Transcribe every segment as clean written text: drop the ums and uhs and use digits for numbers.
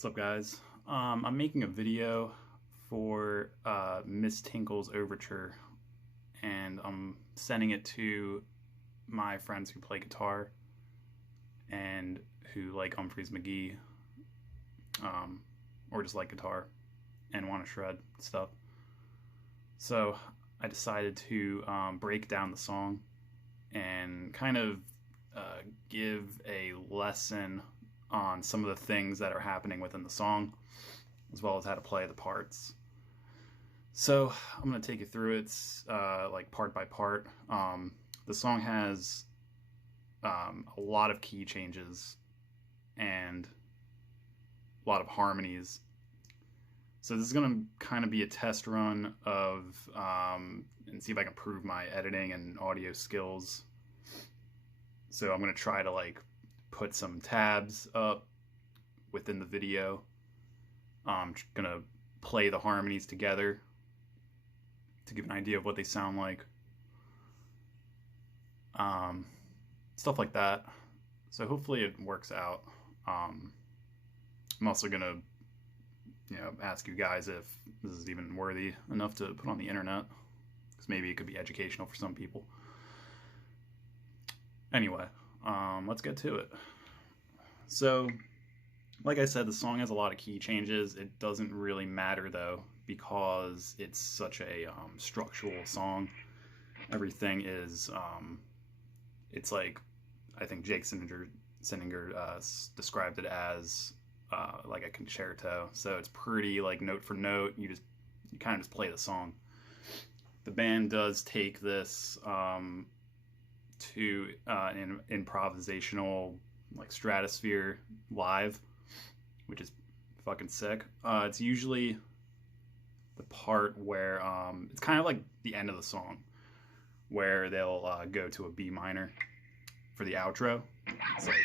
What's up, guys? I'm making a video for Miss Tinkle's Overture, and I'm sending it to my friends who play guitar and who like Umphrey's McGee, or just like guitar and want to shred stuff. So I decided to break down the song and kind of give a lesson on some of the things that are happening within the song, as well as how to play the parts. So I'm going to take you through it like part by part. The song has a lot of key changes and a lot of harmonies. So this is going to kind of be a test run of and see if I can prove my editing and audio skills. So I'm going to try to put some tabs up within the video. I'm gonna play the harmonies together to give an idea of what they sound like. Stuff like that. So hopefully it works out. I'm also gonna, ask you guys if this is even worthy enough to put on the internet, because maybe it could be educational for some people. Anyway, let's get to it. So, like I said, the song has a lot of key changes. It doesn't really matter though, because it's such a structural song. Everything is, it's like, I think Jake Sinninger described it as like a concerto. So it's pretty like note for note. You kind of just play the song. The band does take this to an improvisational stratosphere live, which is fucking sick. It's usually the part where it's kind of like the end of the song, where they'll go to a B minor for the outro. It's like,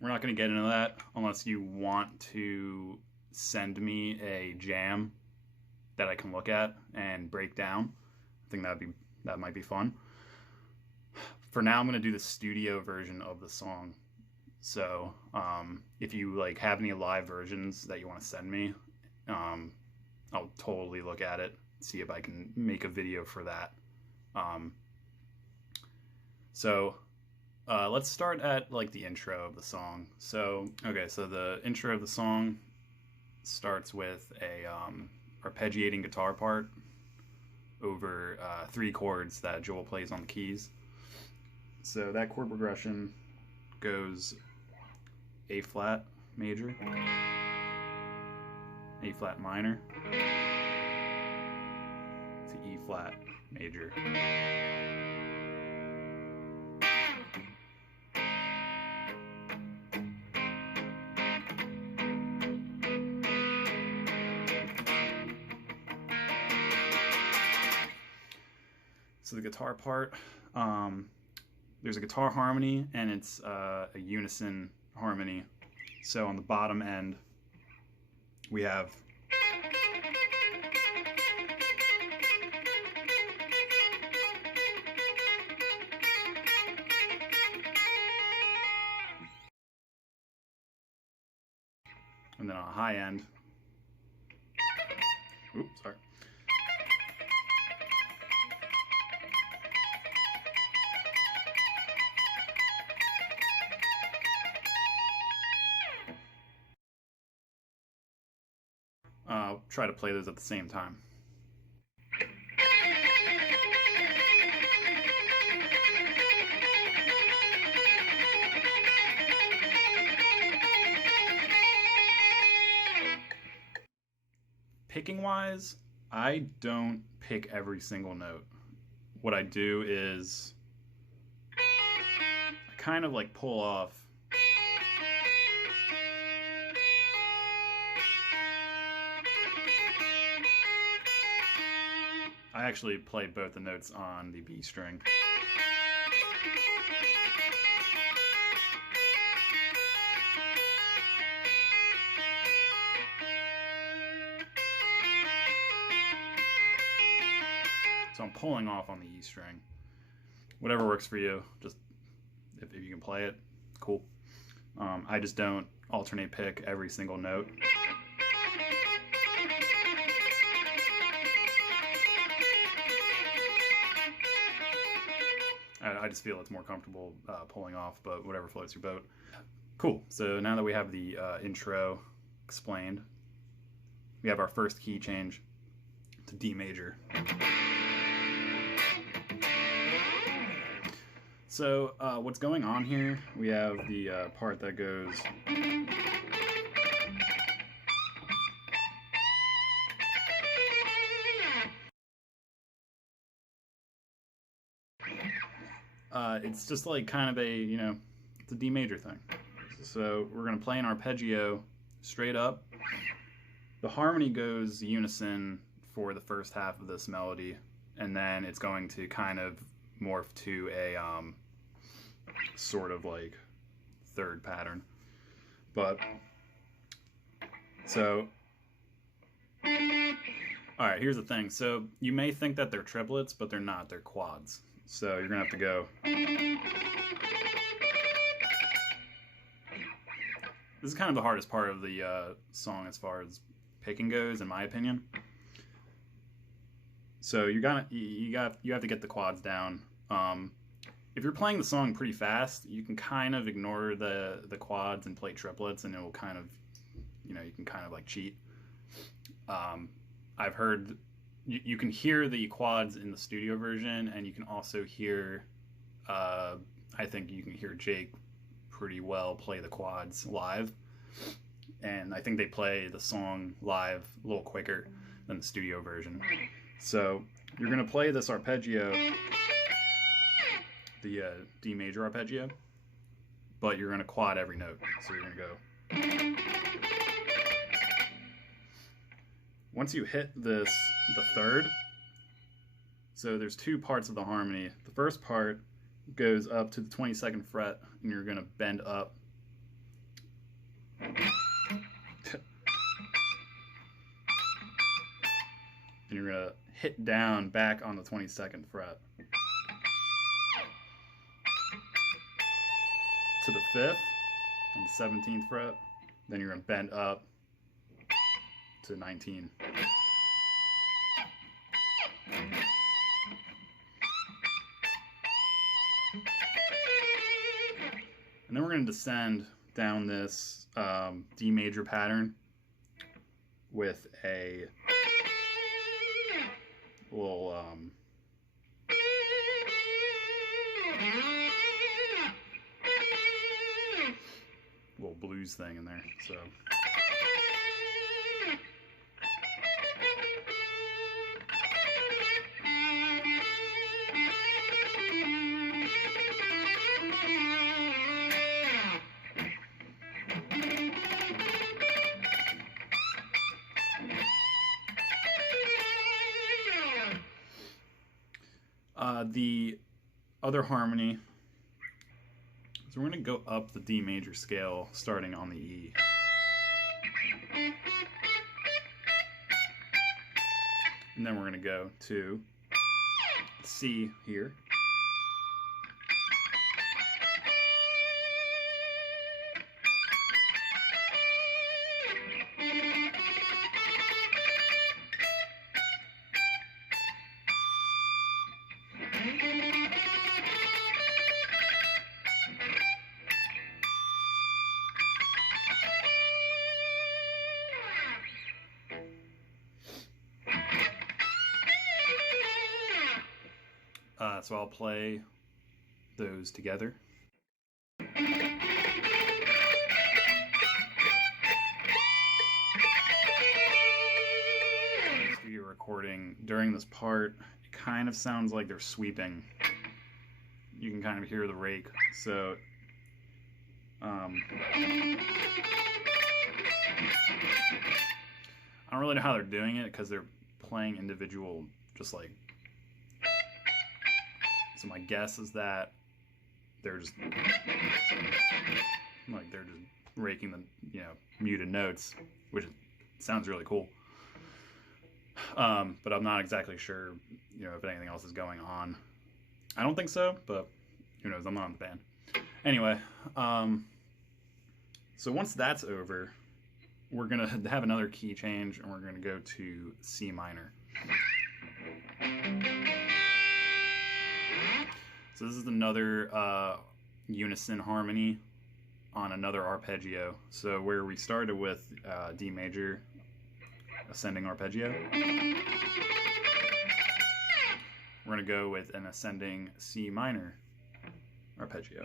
we're not going to get into that unless you want to send me a jam that I can look at and break down. I think that might be fun. For now, I'm going to do the studio version of the song. So if you have any live versions that you want to send me, I'll totally look at it, see if I can make a video for that. So let's start at the intro of the song. So the intro of the song starts with a arpeggiating guitar part over 3 chords that Joel plays on the keys. So that chord progression goes A flat major, A flat minor, to E flat major. So the guitar part, there's a guitar harmony, and it's a unison harmony. So on the bottom end, we have and then on a high end, oops, sorry. I'll try to play those at the same time. Picking wise, I don't pick every single note. What I do is I kind of pull off I actually play both the notes on the B string. So I'm pulling off on the E string. whatever works for you. Just if you can play it, cool. I just don't alternate pick every single note. I just feel it's more comfortable pulling off, but whatever floats your boat. Cool. So now that we have the intro explained, we have our first key change to D major. So what's going on here, we have the part that goes it's just like kind of a, you know, it's a D major thing. So we're going to play an arpeggio straight up. The harmony goes unison for the first half of this melody, and then it's going to kind of morph to a sort of like third pattern. But so all right, here's the thing. So you may think that they're triplets, but they're not. They're quads. So you're gonna have to go. This is kind of the hardest part of the song as far as picking goes, in my opinion. So you have to get the quads down. If you're playing the song pretty fast, you can kind of ignore the quads and play triplets, and it will kind of, you know, you can kind of like cheat. I've heard you can hear the quads in the studio version, and you can also hear, I think you can hear Jake pretty well play the quads live, and I think they play the song live a little quicker than the studio version. So you're going to play this arpeggio, the D major arpeggio, but you're going to quad every note. So you're going to go. Once you hit this, the third, so there's two parts of the harmony. The first part goes up to the 22nd fret, and you're going to bend up. And you're going to hit down back on the 22nd fret. To the 5th and the 17th fret. Then you're going to bend up to 19. And then we're going to descend down this D major pattern with a little little blues thing in there. So the other harmony, so we're going to go up the D major scale starting on the E. And then we're going to go to C here. So I'll play those together. Studio recording during this part, it kind of sounds like they're sweeping. You can kind of hear the rake. So I don't really know how they're doing it because they're playing individual, just like. So my guess is that they're just raking the, you know, muted notes, which sounds really cool. But I'm not exactly sure, you know, if anything else is going on. I don't think so, but who knows? I'm not in the band. Anyway, so once that's over, we're going to have another key change, and we're going to go to C minor. So this is another unison harmony on another arpeggio. So where we started with D major, ascending arpeggio, we're going to go with an ascending C minor arpeggio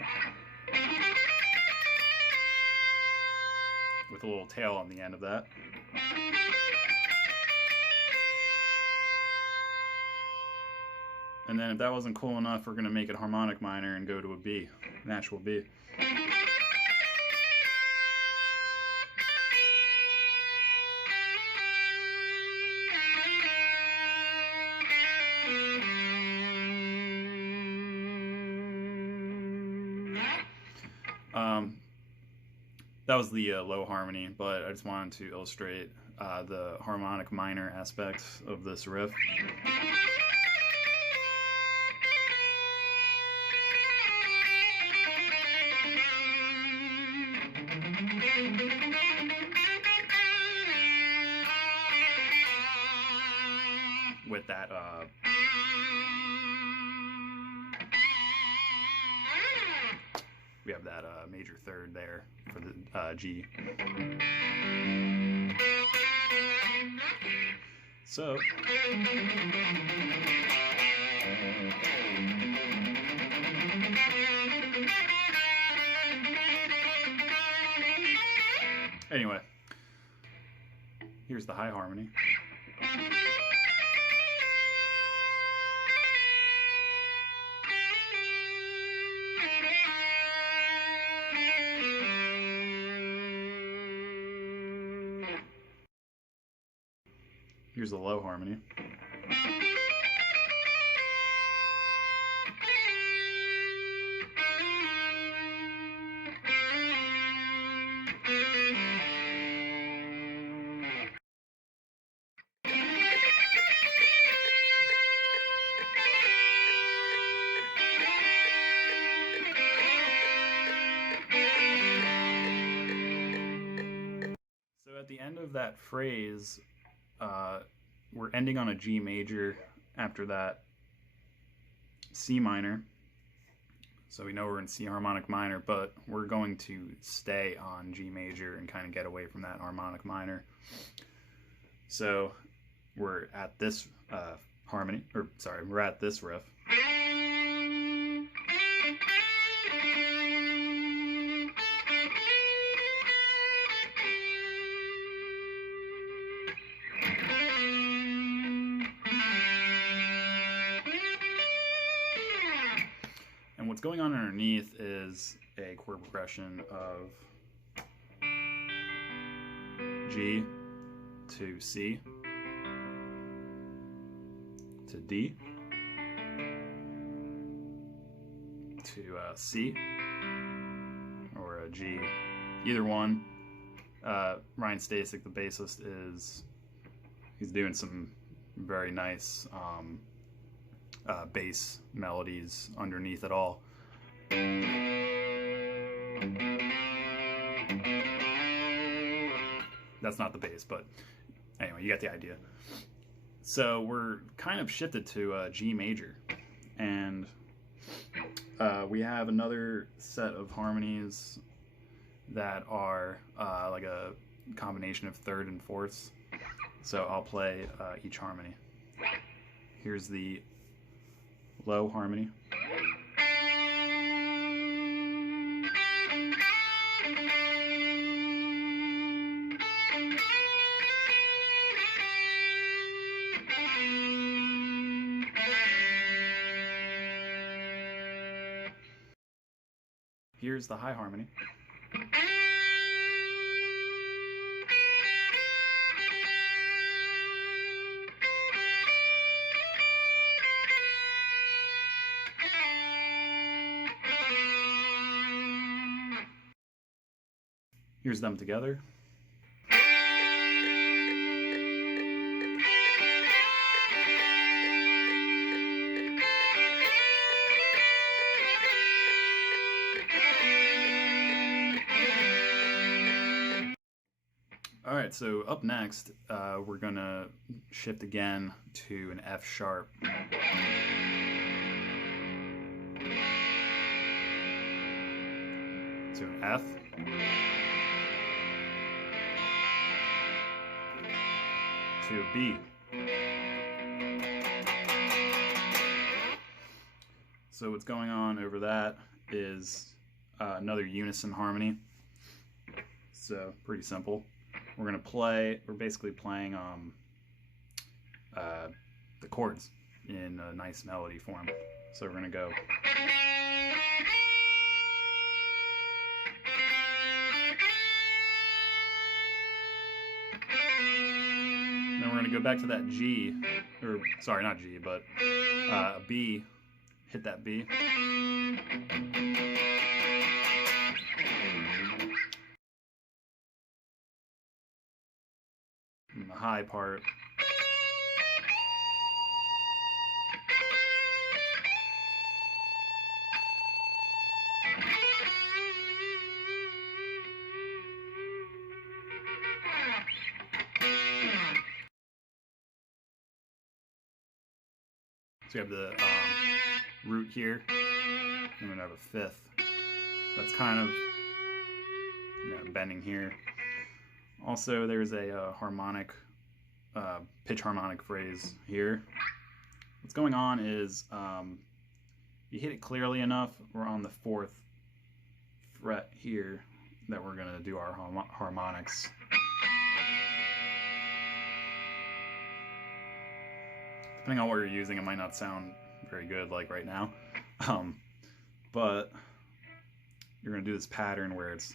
with a little tail on the end of that. And then if that wasn't cool enough, we're going to make it harmonic minor and go to a B, an actual B. That was the low harmony, but I just wanted to illustrate the harmonic minor aspects of this riff. With that we have that major third there for the G. So anyway, here's the high harmony. Here's the low harmony. So at the end of that phrase, we're ending on a G major, after that C minor. So we know we're in C harmonic minor, but we're going to stay on G major and kind of get away from that harmonic minor. So we're at this harmony, or sorry, we're at this riff. And what's going on underneath is a chord progression of G to C to D to C or a G, either one. Ryan Stasek, the bassist, he's doing some very nice bass melodies underneath it all. That's not the bass, but anyway, you get the idea. So we're kind of shifted to G major, and we have another set of harmonies that are like a combination of third and fourths. So I'll play each harmony. Here's the low harmony. Here's the high harmony. Here's them together. All right, so up next, we're gonna shift again to an F sharp. To an F. To a B. So what's going on over that is another unison harmony. So pretty simple. We're basically playing the chords in a nice melody form. So we're gonna go. Then we're gonna go back to that G, or sorry, not G, but a B. Hit that B. And the high part. So you have the root here, and we're gonna have a fifth. That's kind of bending here. Also, there's a harmonic, pitch harmonic phrase here. What's going on is you hit it clearly enough. We're on the 4th fret here that we're gonna do our harmonics. Depending on what you're using, it might not sound very good like right now. But you're going to do this pattern where it's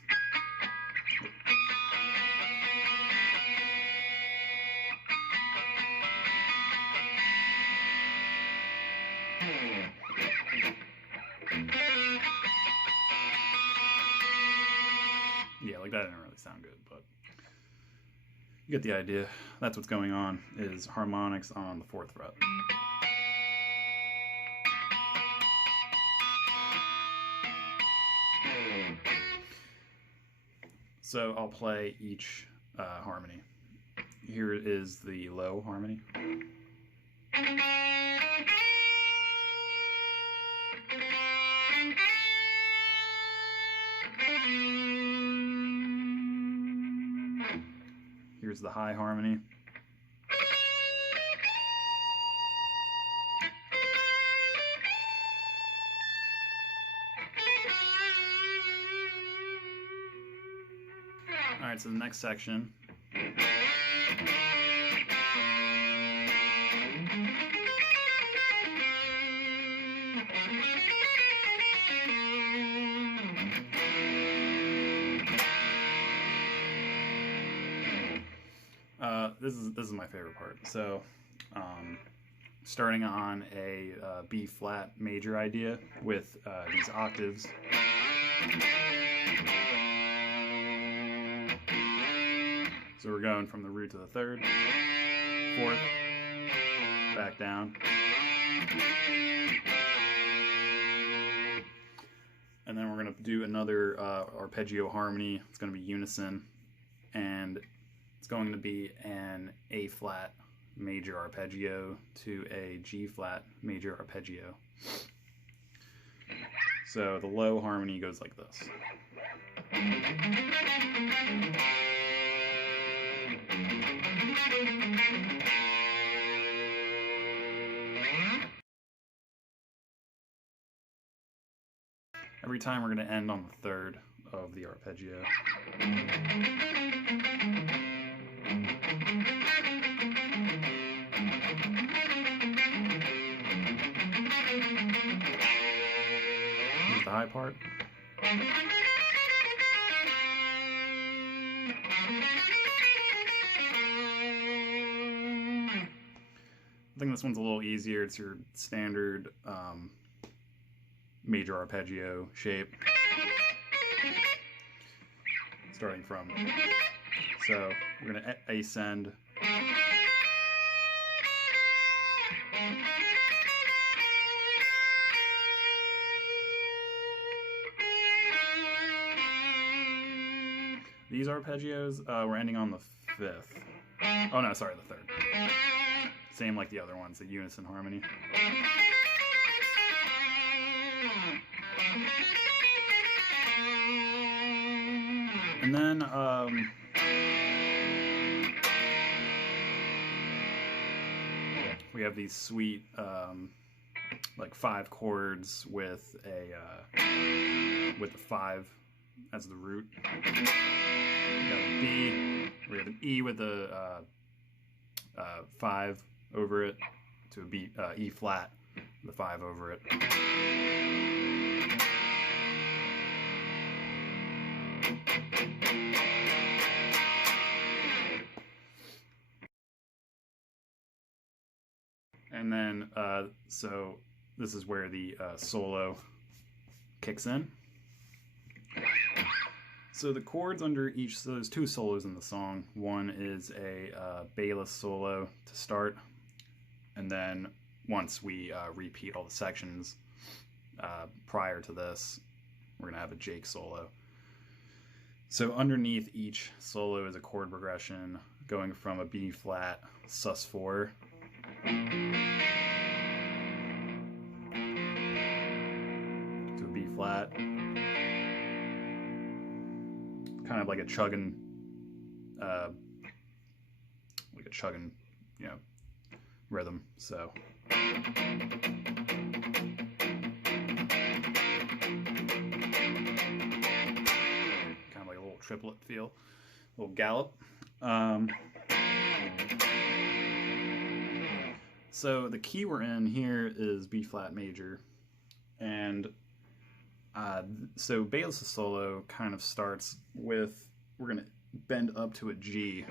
yeah, like that didn't really sound good, but you get the idea. That's what's going on, is harmonics on the 4th fret. So I'll play each harmony. Here is the low harmony. Here's the high harmony. All right, so the next section. This is my favorite part. So, starting on a B flat major idea with these octaves. So we're going from the root to the 3rd, 4th, back down. And then we're going to do another arpeggio harmony. It's going to be unison, and it's going to be an A flat major arpeggio to a G flat major arpeggio. So the low harmony goes like this. Every time we're going to end on the 3rd of the arpeggio. Here's the high part. I think this one's a little easier. It's your standard major arpeggio shape. Starting from, so we're going to ascend. These arpeggios, we're ending on the fifth. Oh no, sorry, the third. Same like the other ones, the unison harmony. And then we have these sweet like 5 chords with a 5 as the root. We got a B. We have an E with a 5 over it to a B, E flat, the 5 over it. And then, so this is where the solo kicks in. So the chords under each, so there's 2 solos in the song. One is a bass solo to start, and then once we repeat all the sections prior to this, we're gonna have a Jake solo. So underneath each solo is a chord progression going from a B flat sus4 to a B flat, kind of like a chugging, you know, rhythm. So kind of like a little triplet feel, a little gallop. So the key we're in here is B flat major, and so bass solo kind of starts with, we're going to bend up to a G.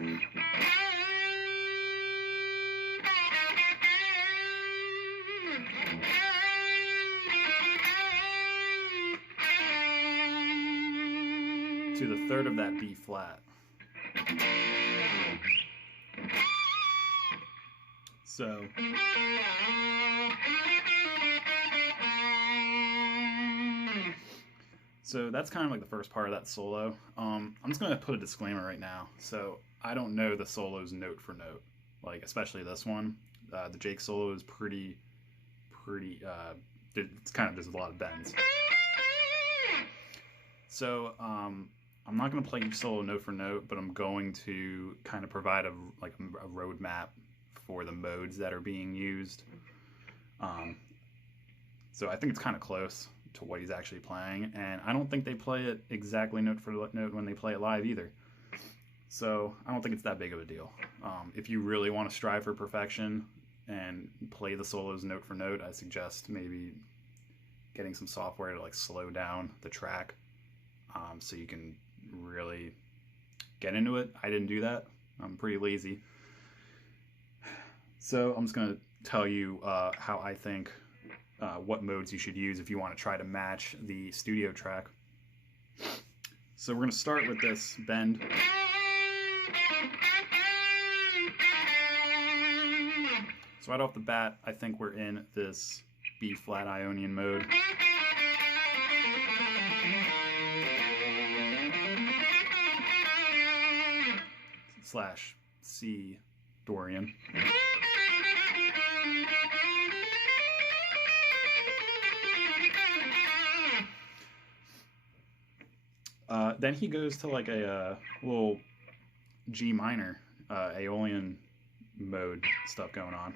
To the third of that B flat. So that's kind of like the first part of that solo. I'm just going to put a disclaimer right now. So I don't know the solos note for note, like especially this one. The Jake solo is pretty, it's kind of just a lot of bends. So I'm not going to play each solo note for note, but I'm going to kind of provide a roadmap for the modes that are being used. So I think it's kind of close to what he's actually playing, and I don't think they play it exactly note for note when they play it live either. So I don't think it's that big of a deal. If you really want to strive for perfection and play the solos note for note, I suggest maybe getting some software to like slow down the track, so you can really get into it. I didn't do that. I'm pretty lazy. So I'm just going to tell you how I think what modes you should use if you want to try to match the studio track. So we're going to start with this bend. So right off the bat, I think we're in this B flat Ionian mode. Slash C Dorian. Then he goes to like a little G minor, Aeolian mode stuff going on.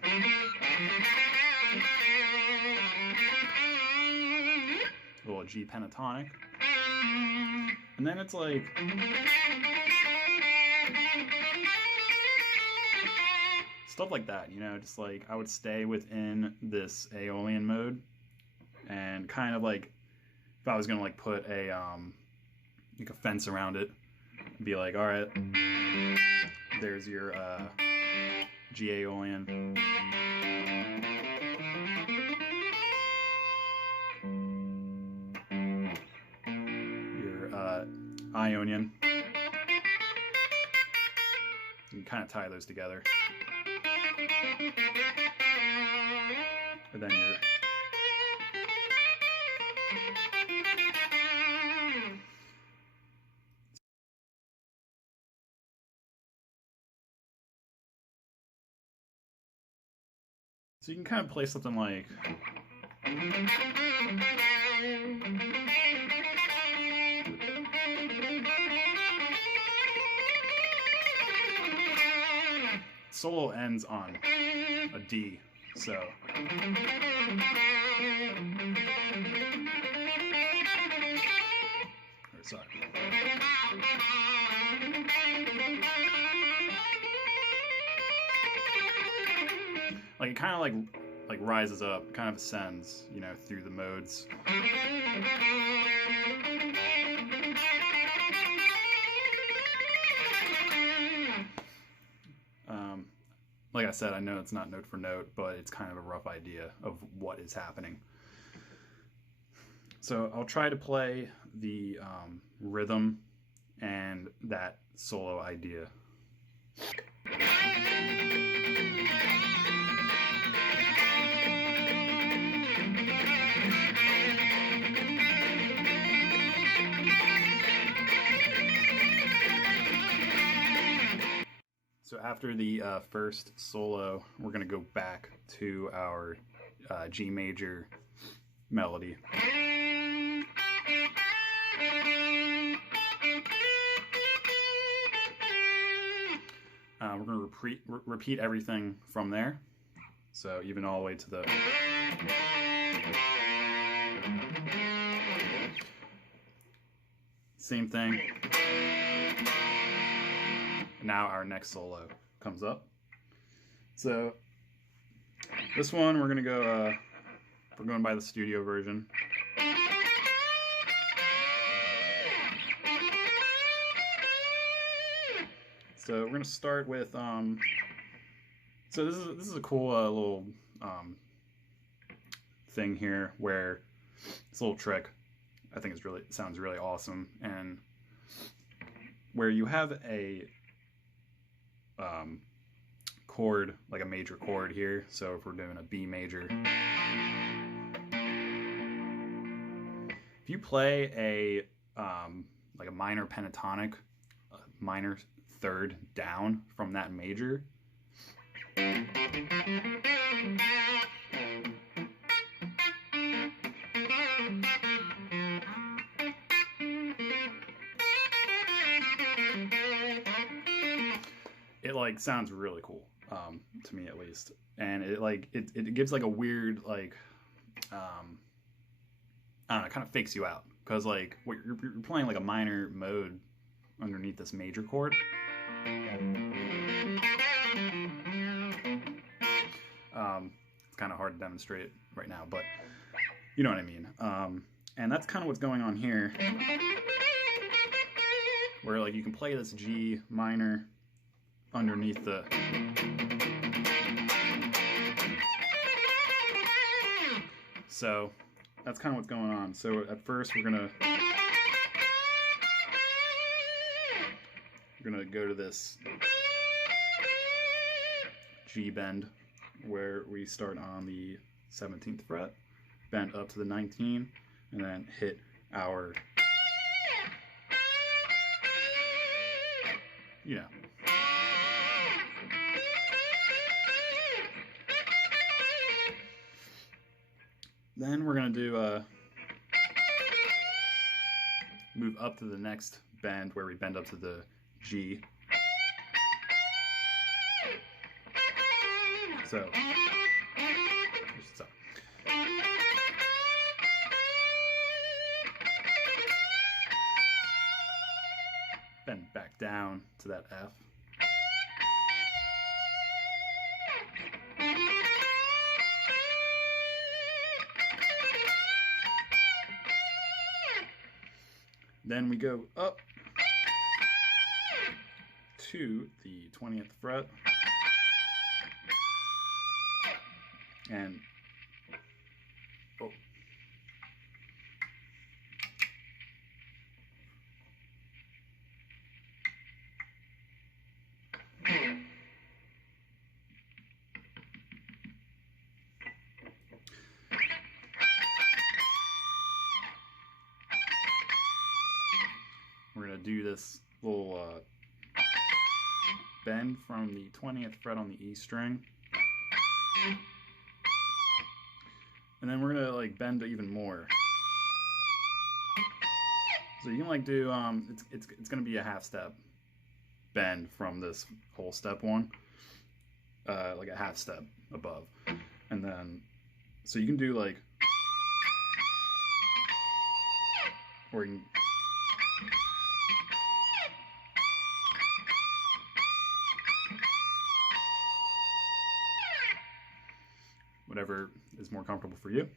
A little G pentatonic. And then it's like stuff like that, you know, just like I would stay within this Aeolian mode, and kind of like if I was gonna like put a like a fence around it, be like, all right, there's your G Aeolian, your Ionian. You can kind of tie those together, and then your So you can kind of play something like solo ends on a D, so sorry. Like it kind of like rises up, kind of ascends, you know, through the modes. Like I said, I know it's not note for note, but it's kind of a rough idea of what is happening. So I'll try to play the rhythm and that solo idea. So after the first solo, we're going to go back to our G major melody. We're going to repeat everything from there. So even all the way to the... Same thing. Now our next solo comes up. So this one we're gonna go. We're going by the studio version. So we're gonna start with. So this is a cool little thing here where this little trick I think sounds really awesome, and where you have a chord, like a major chord here. So if we're doing a B major, if you play a like a minor pentatonic, a minor third down from that major, it like sounds really cool, to me at least, and it gives like a weird like I don't know, it kind of fakes you out because like you're playing like a minor mode underneath this major chord. It's kind of hard to demonstrate right now, but you know what I mean. And that's kind of what's going on here, where like you can play this G minor underneath the so that's kind of what's going on. So at first we're gonna go to this G bend where we start on the 17th fret, bend up to the 19, and then hit our, you know. Then we're going to do move up to the next bend where we bend up to the G. So, bend back down to that F. Then we go up to the 20th fret and we're going to do this little bend from the 20th fret on the E string And then we're gonna like bend even more. So you can like do it's gonna be a half step bend from this whole step one, like a half step above, and then so you can do like, or you can, whatever is more comfortable for you.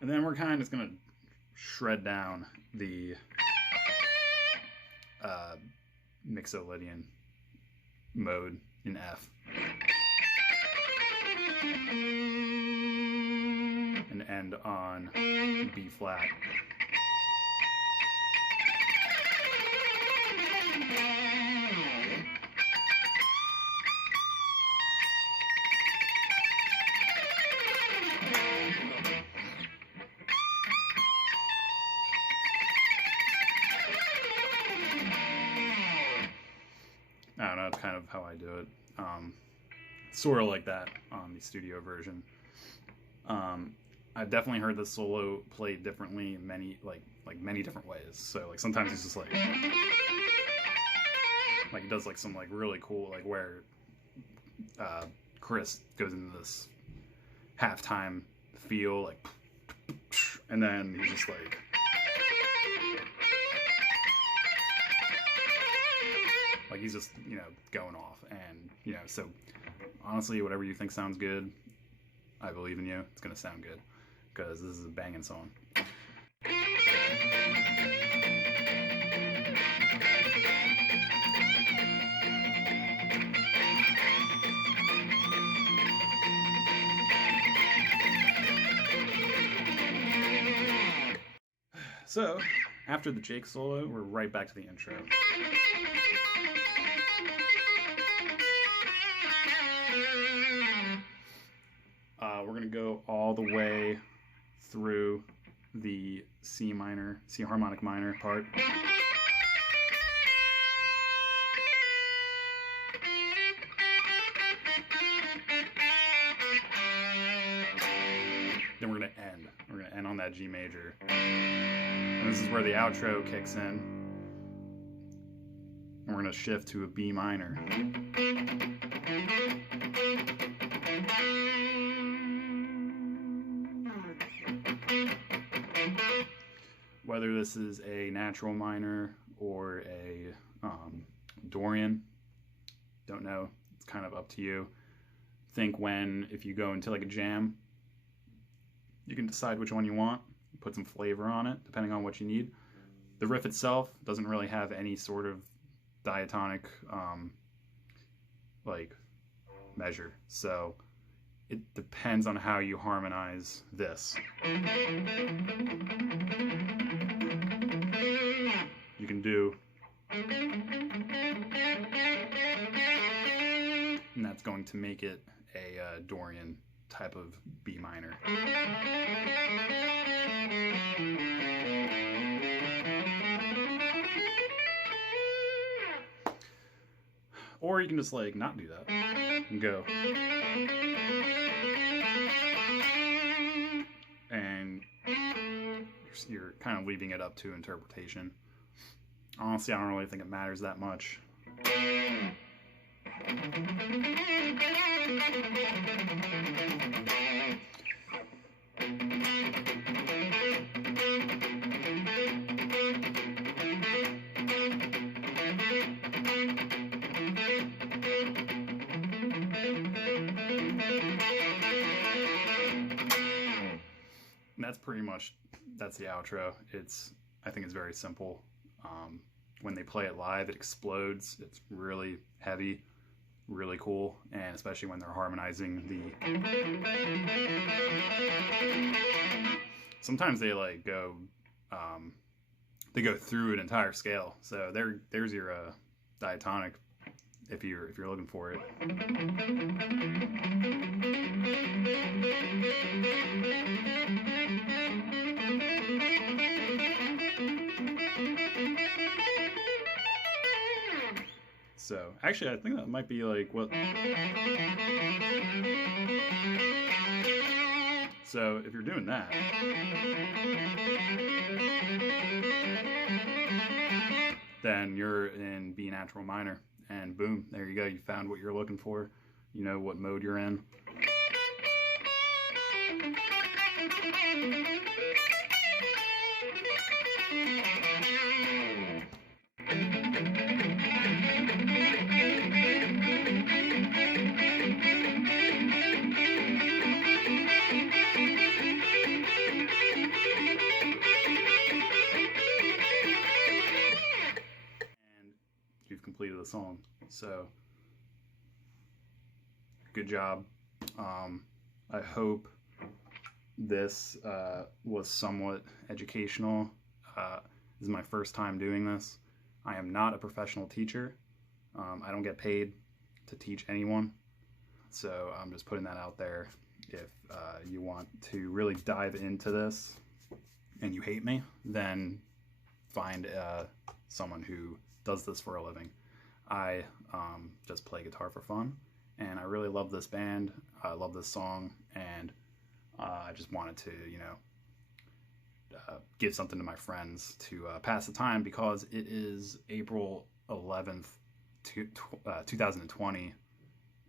And then we're kind of just gonna shred down the Mixolydian mode in F. And end on B flat. I don't know, it's kind of how I do it. Sort of like that on the studio version. I've definitely heard the solo played differently in many different ways. So like sometimes it's just like he does like some like really cool like where Chris goes into this halftime feel like, and then he's just like he's just, you know, going off. And, you know, so honestly, whatever you think sounds good, I believe in you. It's going to sound good because this is a banging song. So, after the Jake solo, we're right back to the intro. We're going to go all the way through the C harmonic minor part. Then we're going to end. We're going to end on that G major. And this is where the outro kicks in. And we're going to shift to a B minor. Whether this is a natural minor or a Dorian, don't know. It's kind of up to you. Think if you go into like a jam, you can decide which one you want, put some flavor on it, depending on what you need. The riff itself doesn't really have any sort of diatonic like measure, so it depends on how you harmonize this. You can do, and that's going to make it a Dorian type of B minor. Or you can just like not do that and go. And you're kind of leaving it up to interpretation. Honestly, I don't really think it matters that much. That's the outro. I think it's very simple. When they play it live, it explodes. It's really heavy, really cool, and especially when they're harmonizing sometimes they like go through an entire scale. So there's your diatonic if you're looking for it. So So actually, I think that might be like what. So if you're doing that, then you're in B natural minor, and boom, there you go. You found what you're looking for. You know what mode you're in. You've completed the song. So, good job. I hope this was somewhat educational. This is my first time doing this. I am not a professional teacher. I don't get paid to teach anyone. So I'm just putting that out there. If you want to really dive into this and you hate me, then find someone who does this for a living. I just play guitar for fun, and I really love this band. I love this song, and I just wanted to, give something to my friends to pass the time, because it is April 11th, 2020,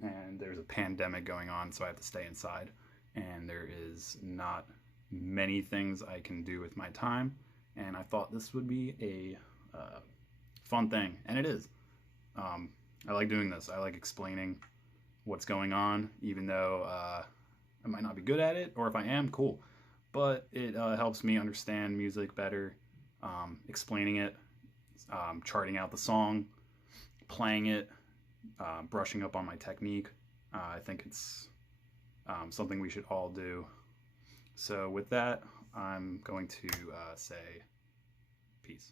and there's a pandemic going on, so I have to stay inside, and there is not many things I can do with my time, and I thought this would be a fun thing, and it is. I like doing this. I like explaining what's going on, even though I might not be good at it, or if I am, cool. But it helps me understand music better, explaining it, charting out the song, playing it, brushing up on my technique. I think it's something we should all do. So with that, I'm going to say peace.